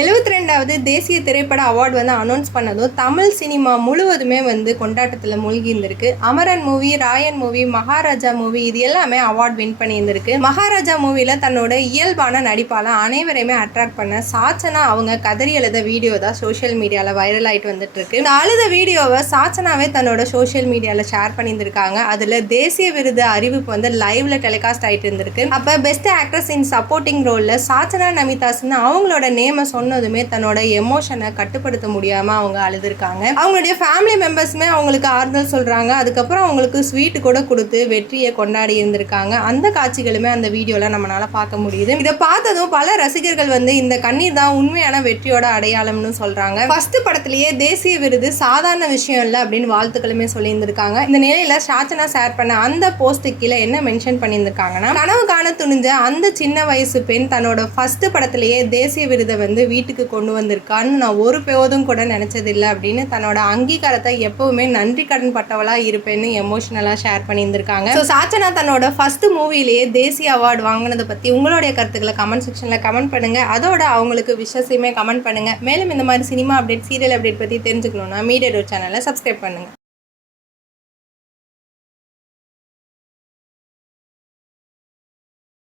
72வது தேசிய திரைப்பட அவார்டு வந்து அனௌன்ஸ் பண்ணதும் தமிழ் சினிமா முழுவதுமே வந்து கொண்டாட்டத்தில் மூழ்கி இருந்திருக்கு. Amaran movie, Rayan movie, Maharaja movie இது எல்லாமே அவார்டு வின் பண்ணி இருந்திருக்கு. மகாராஜா மூவியில் தன்னோட இயல்பான நடிப்பால் அனைவரையுமே அட்ராக்ட் பண்ண சாச்சனா அவங்க கதறி எழுத வீடியோ தான் சோஷியல் மீடியாவில் வைரல் ஆகிட்டு வந்துட்டு இருக்கு. இந்த அழுத வீடியோவை சாச்சனாவே தன்னோட சோஷியல் மீடியாவில் ஷேர் பண்ணியிருந்திருக்காங்க. அதில் தேசிய விருது அறிவிப்பு வந்து லைவ்ல டெலிகாஸ்ட் ஆகிட்டு இருந்திருக்கு. அப்போ பெஸ்ட் ஆக்ட்ரஸ் இன் சப்போர்ட்டிங் ரோலில் சாச்சனா நமிதாஸ்ன்னு அவங்களோட நேமை சொன்னதுமே தன்னோட எமோஷனை கட்டுப்படுத்த முடியாம அவங்க அழுதுருக்காங்க. அவங்களுடைய ஃபேமிலி மெம்பர்ஸுமே அவங்களுக்கு ஆறுதல் சொல்றாங்க. அதுக்கப்புறம் அவங்களுக்கு ஸ்வீட் கூட கொடுத்து வெற்றியை கொண்டாடி இருந்திருக்காங்க. அந்த காட்சிகளுமே அந்த வீடியோல நம்மளால பார்க்க முடியுது. இதை பார்த்ததும் பல ரசிகர்கள் வந்து இந்த கண்ணீர் தான் உண்மையான வெற்றியோட அடையாளம்னு சொல்றாங்க. ஃபர்ஸ்ட் படத்திலேயே தேசிய விருது சாதாரண விஷயம் இல்லை அப்படின்னு வாழ்த்துக்களுமே சொல்லியிருந்திருக்காங்க. இந்த நிலையில சாச்சனா ஷேர் பண்ண அந்த போஸ்ட் கீழே என்ன மென்ஷன் பண்ணியிருந்திருக்காங்கன்னா, கனவு காண துணிஞ்ச அந்த சின்ன வயசு பெண் தன்னோட ஃபர்ஸ்ட் படத்திலேயே தேசிய விருதை வந்து வீட்டுக்கு கொண்டு வந்திருக்கான்னு நான் ஒரு போதும் கூட நினைச்சதில்லை அப்படின்னு தன்னோட அங்கீகாரத்தை எப்பவுமே நன்றி கடன் பட்டவளா இருப்பேன்னு எமோஷனலா ஷேர் பண்ணியிருந்திருக்காங்க. ஸோ சாச்சனா தன்னோட ஃபர்ஸ்ட் மூவிலேயே தேசிய அவார்டு வாங்கினதை பத்தி உங்களுடைய கருத்துக்களை கமெண்ட் செக்ஷன்ல கமெண்ட் பண்ணுங்க. அதோட அவங்களுக்கு விஷயத்தையுமே கமெண்ட் பண்ணுங்க. மேலும் இந்த மாதிரி சினிமா அப்டேட், சீரியல் அப்டேட் பத்தி தெரிஞ்சுக்கணும்னா மீடியா டோர் சேனலை சப்ஸ்கிரைப் பண்ணுங்க.